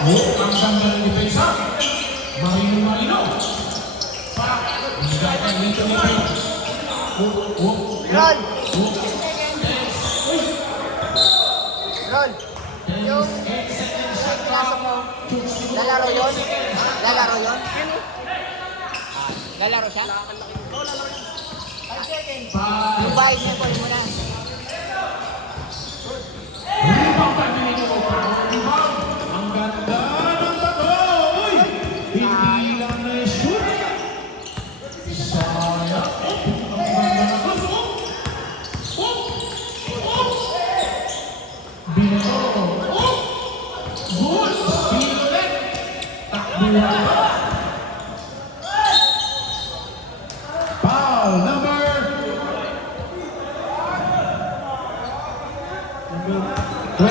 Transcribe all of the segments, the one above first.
Ang ganda ng depensa. Marino. Hingatan dito ni Pin. Ron! Ron! Yung pinasok mo, lalaro yun? Lalaro yun? Lalaro siya? Yung bayad niya, kunin mo na. Rebound pa din ito. Ang ganda ng bato. Uy! Hindi lang na-shoot. Sayang. Ang ganda ng bato. Bino. Good. Bino ulit. Takbuhan. Foul number 29.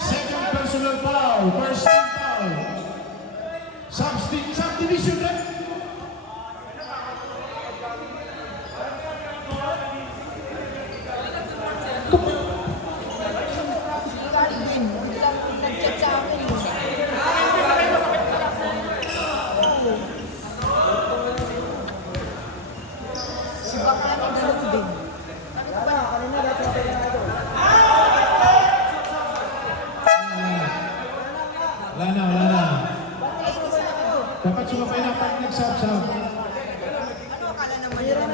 Second personal foul. First team foul. Subdivision rin. Si Baka nag-shoot din. Wala na. Dapat sumapay na pag nagsab-sab. Ano akala naman yun?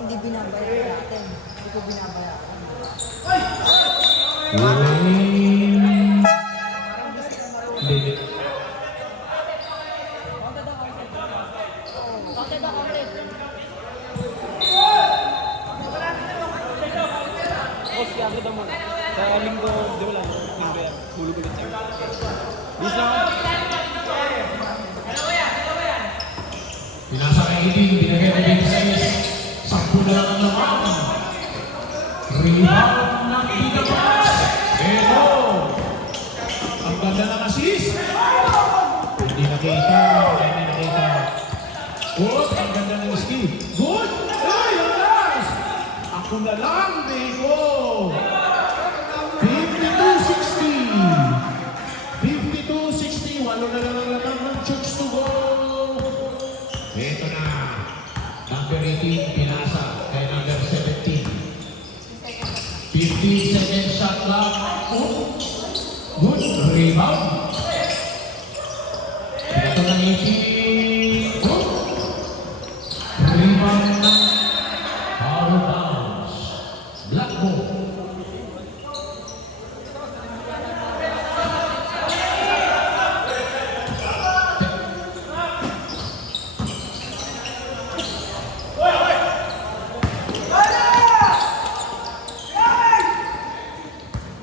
Hindi binabayaran natin. Hindi ko binabayaran. Hindi. Boss, agad mo. Sa linggo, di wala. Linggo yan. Hulog ulit yan. Bis lang. Pinasa kay Edin, binigay kay 26. 10 na lang naman. Rebound ng Pinapas. Ito. Ang ganda ng assist. Hindi nakita. Good. Ang ganda ng ski. Good. Ay, alas. Ako na lang, Bego. 52-60. 52-60. Walo na lang ang lamang ng chooks to go. Ito na. Number 18, pinasa. Kay number 17. 15 seconds shot clock. Good. Rebound. Ito na 18. Good. Rebound na. Out of bounds. Black ball.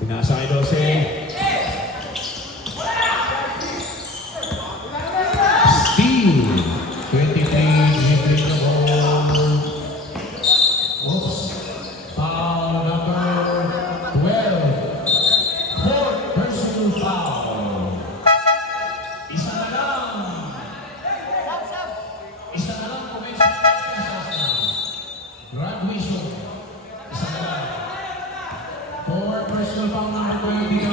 Pinasa kay 12. Steal. 23 na ball. Oops. Foul number 12. Fourth personal foul. Isa na lang. Graduation. Isa na lang. Fourth personal foul number 20.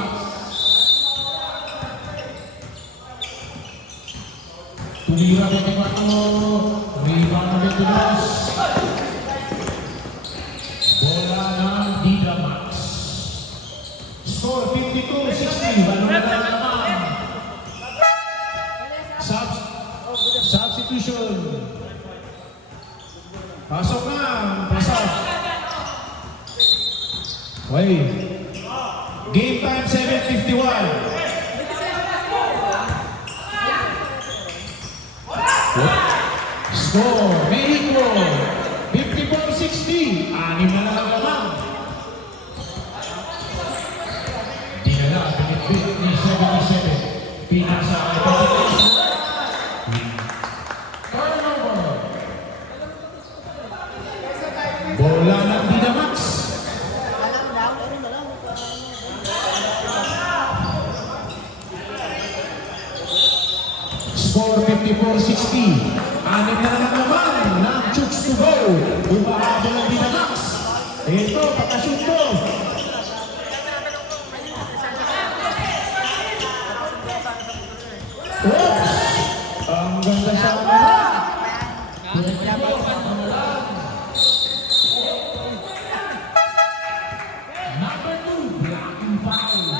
Tumira 24. Rebound ng 22. Bola ng Dida Max. Score 52-60. Walo na lang naman. Substitution. Pasok na. Pasok. Wait. Game time 7:51. Score, Mexico, 54-60. Anim na lang ang lamang. Dinala, binitbit ni 77. Pinasa ay turnover. Bola ng Dinamax. Score 54-60. Anim na lang naman ng chooks to go. Bumahabol ang Dinamax. Ito, pakashoot to. Oops! Ang ganda sa Wala kanila. pa yan. Wala pa yan. Number 2, blocking foul.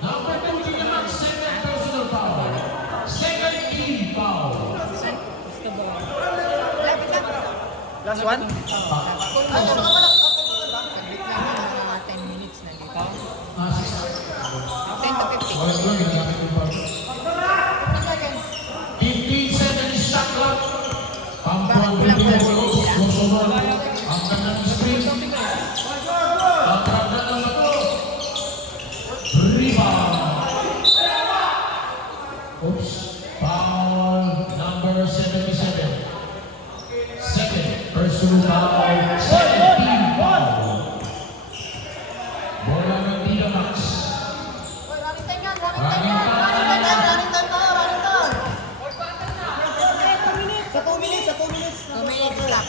Number 2, Dina Max, second personal foul. Second team foul. Lapit lang. Last one? Ay, ano ka pala? Saglit lang yun, mga 10 minutes na dito. 10 to 15. 15 seconds shot clock. Pampang Pilipino, susunod. Ang ganda ng screen. Ang ganda ng lato. Rebound. Oops. Foul number 77. Second personal foul. Second team foul. Bola ng Dina Max. Running time yan, running time tayo, running time. Sa 2 minutes, sa 2 minutes. 2 minutes lang.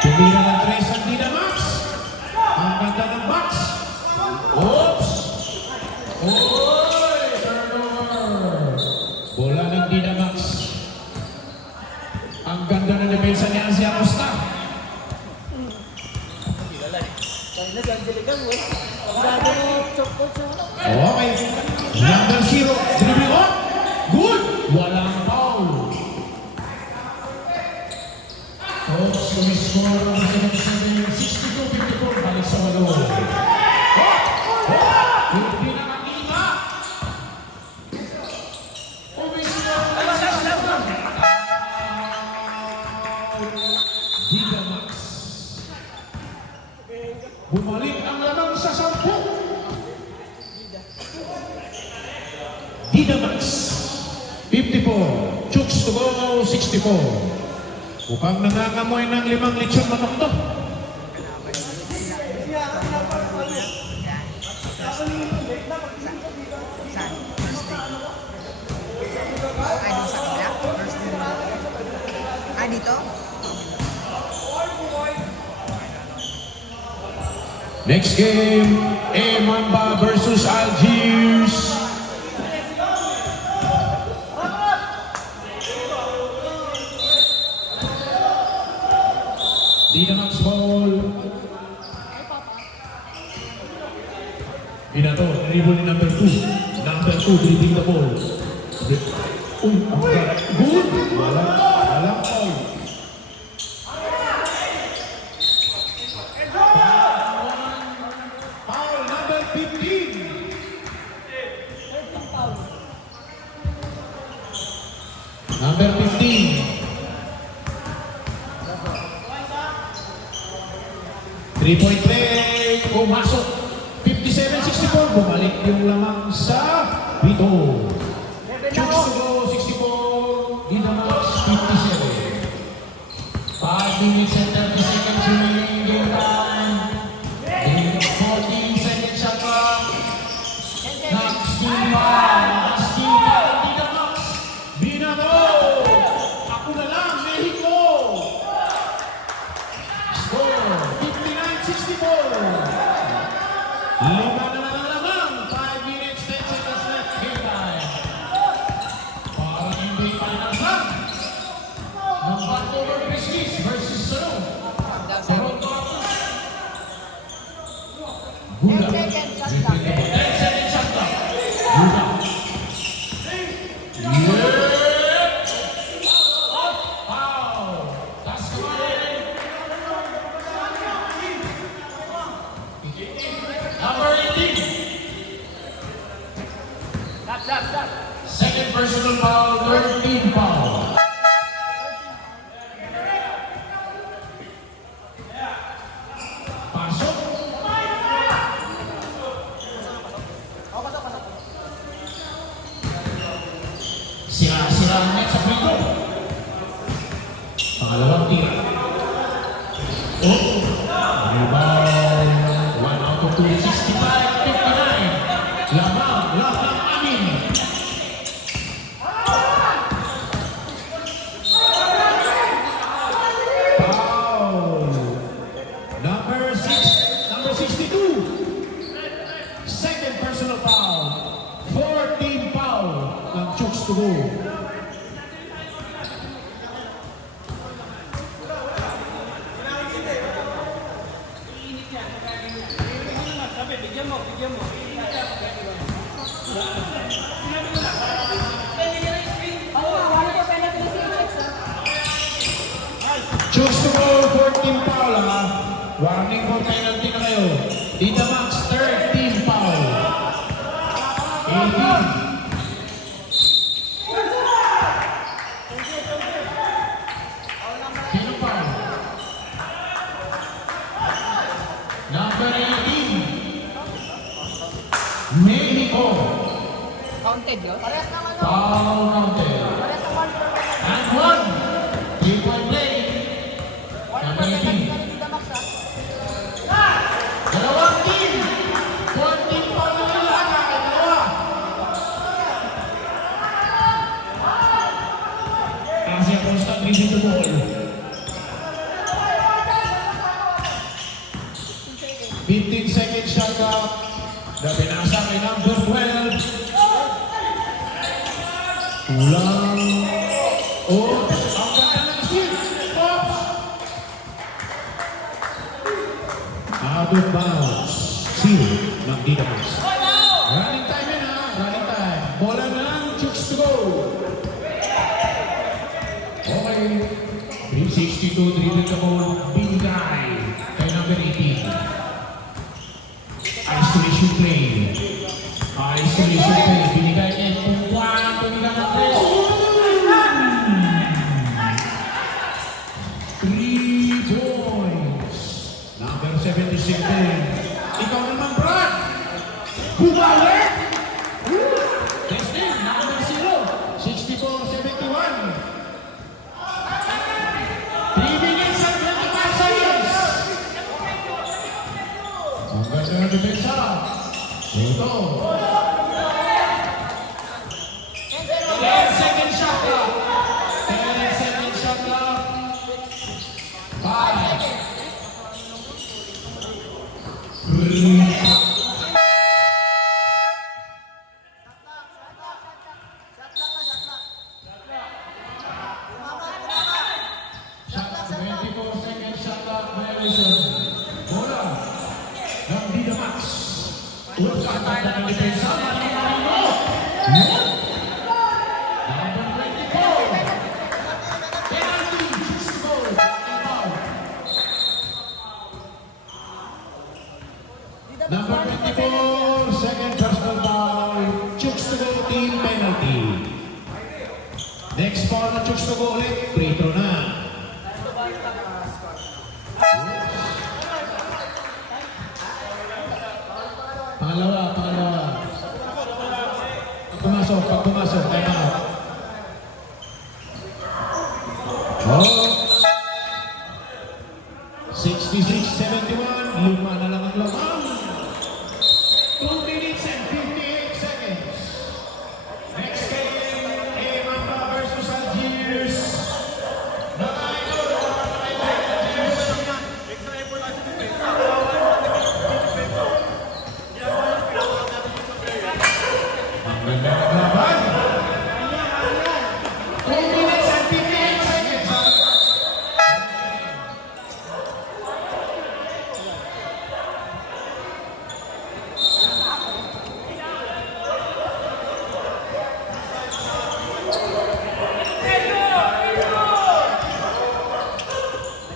Tumira ng tres ang Dina Max. Ang ganda ng box. Oops! Oy! Turnover! Bola ng Dina Max. Ang ganda ng depensa ni Ansi Acosta. Okay. Number 0. Dribbling on. Good! Walang foul. Oops, sumiscore ang 62-54. Balik sa walo. Yung pinakakita. Umiscore ang 62. Dina Max. Bumalik ang lamang sa 10. Dina Max. 54. Chooks to go 64. Mukhang nangangamoy ng 5 lechon manok to. Saan? First day. Ay, dun sa kabila? First day. Ah, dito? Next game, Mamba versus Algiers. Dina Max ball. Binato, dribble ni number 2. Number 2 dribbling the ball. Uy, ang ganda. Good! Walang foul. Foul number 15. Number 15. 3-point play. Pumasok. 57-64. Bumalik yung lamang sa Vito. Chooks to go 64. Dina Max 57. 5 minutes and 30 seconds remaining game time. 14 seconds shot clock. Next team foul. Last team foul. Dina Max. Binato. Ako na lang, Mexico. Score 59-64. Lima na lang ang lamang. 5 minutes, 10 seconds left. Game time. Para NBA Finals lang. Ng Vancouver Grizzlies versus Toronto. Gula. 10 seconds shot clock. 10 seconds shot clock. Gula. Foul. Taas kamay. Number 18. Second personal foul, third team foul. Pasok. Sira-sira ang net sa free throw. Pangalawang tira. Oh! Rebound. 1 out of 2, 65-59. Lamang amin. Foul. Number 62. Choose to go 14 foul ha. Warning for penalty na kayo. Dita Max, third team foul. 18. Sino foul? Number 18. Mexico. Counted, no? Parehas naman no? Foul counted. Parehas naman per penalty. And one. 3-point play. One Number per 18. penalty ka ni Tita Max ha. Dalawang team. 14 foul na nila. Dalawa. Kasi constant reading the ball. 15 second shot clock. Na pinasa kay number 12. Kulang. Oh, ang ganda ng steal. Pops. Out of bounds. Seal ng Dinamas. Running time yun ha. Running time. Bola ng Chooks to go. Okay. 362 dribble the ball. Binigay kay number 18. Isolation play. Isolation play. Binigay niya yung one. Binigay ng 3 points. Number 77. Ikaw naman, Brad. Bumalik. Next name, number 0. 64-71. 3 minutes and 25 seconds. Ang ganda ng depensa. Ito. 10 second shot clock. 10 second shot clock. 5. 3. Shot 24 second shot clock violation. Bola ng Dinamas. Ulap sa attack ng depensa. Marino. Number 24. Penalty. Choose to go. Foul. Number 24, second personal foul. Chooks to go, team penalty. Next foul na Chooks to go ulit, free throw na. Pangalawa. Pag pumasok, time out. Oh. 66-71, luma na lang ang lamang. 2 minutes and 58 seconds. Next game, Mamba versus Algiers. Ang ganda ng laban. 2 minutes and 58 seconds.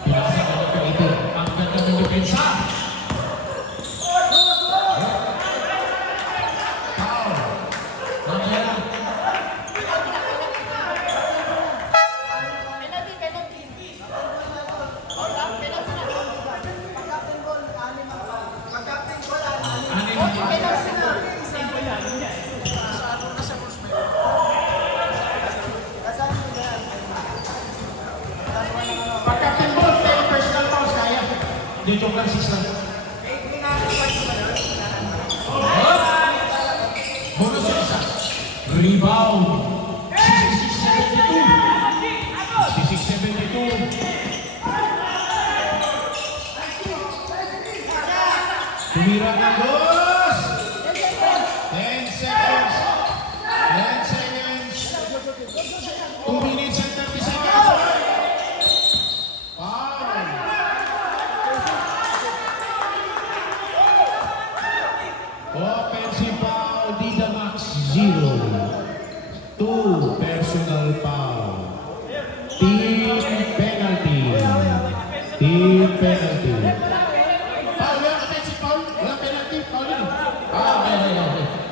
Pinasa ka ng kaito. Ang ganda ng depensa. Foul. Mamaya. Anim na. Pagka-captain ball, pero personal fouls kaya. Yung joke lang, 6 lang. Bonus yung isa. Rebound. 66-72. 66-72. Tumira ng boss. 10 seconds. 10 seconds. 2 minutes and 30 seconds. Foul. Oh, penalty. Foul, wala offensive foul. Wala penalty, foul yun. Okay.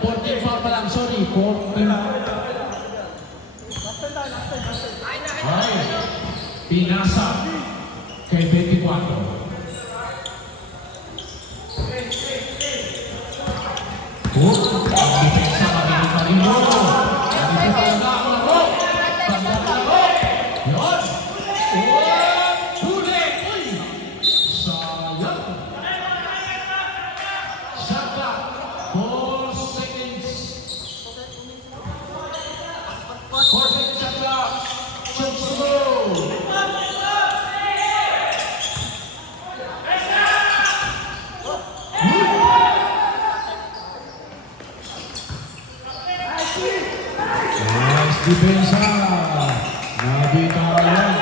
14 foul pa lang, sorry. 14. Ay, pinasa kay 24. Ang depensa mabilis pa rin mo. Nandito talaga ang laro. Tanda na laro. Yun. Huli. Uy. Sayang. Shot clock. 4 seconds. 4 seconds shot clock. Shots to go. Nice depensa. Nabita ka lang.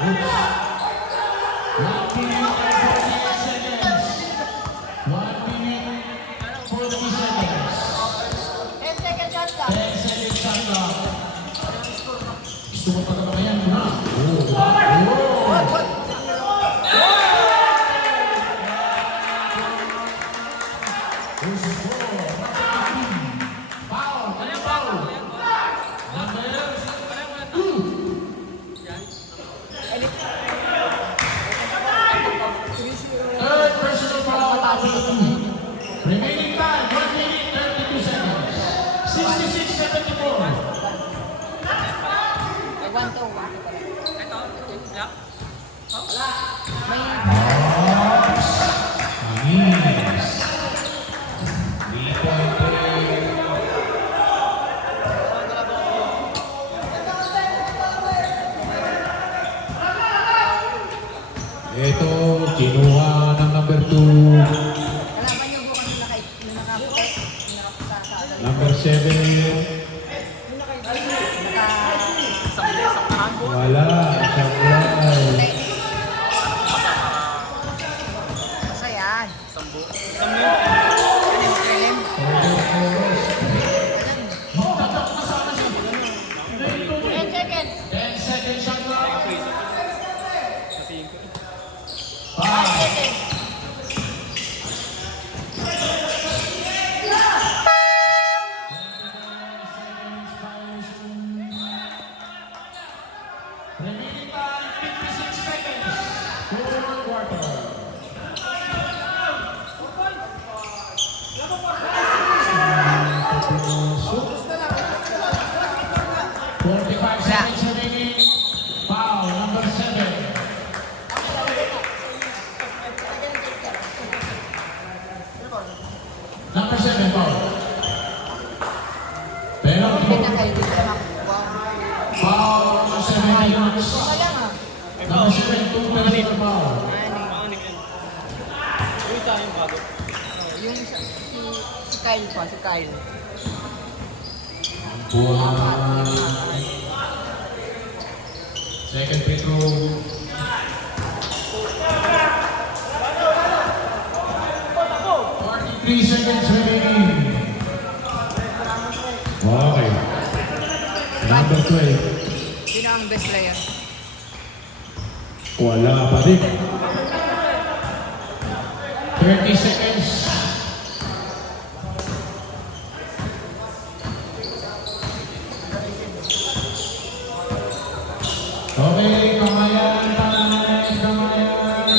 Oops. 1 minute and 48 seconds. 1 minute 40 seconds. 10 seconds shot clock. 10 seconds shot clock. Gusto mo pa naman yan, ha? Oh, diba? Third personal foul out of the two. Remaining time, 1 minute, 32 seconds. 66-74. May 1 to 1. May Anis. 3-point play. Ito, kinuha ng number 2. kalaban yung bukan yung nakaputi. Yung nakaputa sa ano. Number 7. Wala, isang line. Basta yan. Sambo. Ano yung prelim? Tatak na sana siya. 10 seconds. 10 seconds shot clock. Kasi yung 5 seconds. Remaining time, 56 seconds. Fourth quarter. Gusto lang. 45 seconds remaining. Foul, number 7. Number 7, foul. Penalty. Pinakaibig ka makukuha. Foul, number 7, Knox. Kaya nga. Number 7, 2 personal foul. panganik yan. Yung isa yung bago. Yung si Kyle pa, si Kyle. Buwan. Second free throw. 43 seconds remaining. Okay. Number 12. Sino ang best player? Wala pa rin. 30 seconds. Okay,